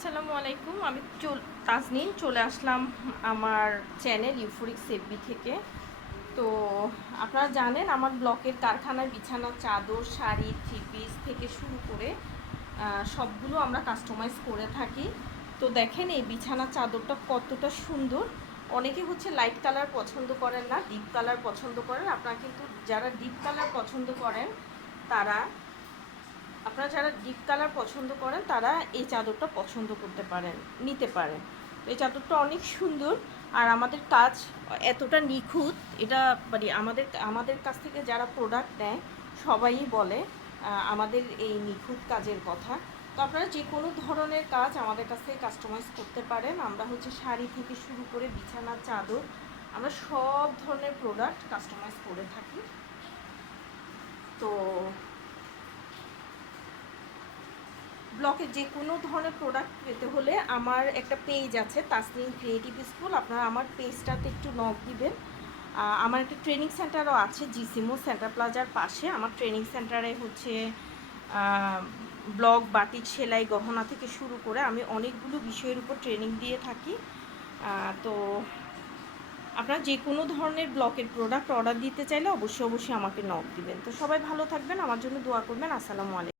আসসালামু আলাইকুম। আমি চল তাজনিন চলে আসলাম আমার চ্যানেল ইউফোরিক সেফবি থেকে। তো আপনারা জানেন, আমার ব্লকের কারখানায় বিছানা, চাদর, শাড়ি থ্রি পিস থেকে শুরু করে সবগুলো আমরা কাস্টমাইজ করে থাকি। তো দেখেন এই বিছানা, চাদরটা কতটা সুন্দর। অনেকে হচ্ছে লাইট কালার পছন্দ করেন না ডিপ কালার পছন্দ করেন। আপনারা কিন্তু যারা ডিপ কালার পছন্দ করেন, তারা আপনারা যারা ডিপ কালার পছন্দ করেন, তারা এই চাদরটা পছন্দ করতে পারেন, নিতে পারেন। এই চাদরটা অনেক সুন্দর আর আমাদের কাজ এতটা নিখুঁত। এটা মানে আমাদের আমাদের কাছ থেকে যারা প্রোডাক্ট নেয় সবাই বলে আমাদের এই নিখুঁত কাজের কথা। তো আপনারা যে কোনো ধরনের কাজ আমাদের কাছ থেকে কাস্টমাইজ করতে পারেন। আমরা হচ্ছে শাড়ি থেকে শুরু করে বিছানা চাদর, আমরা সব ধরনের প্রোডাক্ট কাস্টমাইজ করে থাকি তো ব্লকে যে কোনো ধরনের প্রোডাক্ট পেতে হলে আমার একটা পেজ আছে তাসনিম ক্রিয়েটিভ স্কুল আপনারা আমার পেজটাতে একটু নক দিবেন। আমার একটা ট্রেনিং সেন্টারও আছে জিসিমো সেন্টার প্লাজার পাশে। আমার ট্রেনিং সেন্টারে হচ্ছে ব্লক বাটিক, সেলাই, গহনা থেকে শুরু করে আমি অনেকগুলো বিষয়ের উপর ট্রেনিং দিয়ে থাকি। তো আপনারা যে কোনো ধরনের ব্লকের প্রোডাক্ট অর্ডার দিতে চাইলে অবশ্যই অবশ্যই আমাকে নক দিবেন। তো সবাই ভালো থাকবেন, আমার জন্য দোয়া করবেন। আসসালামু আলাইকুম।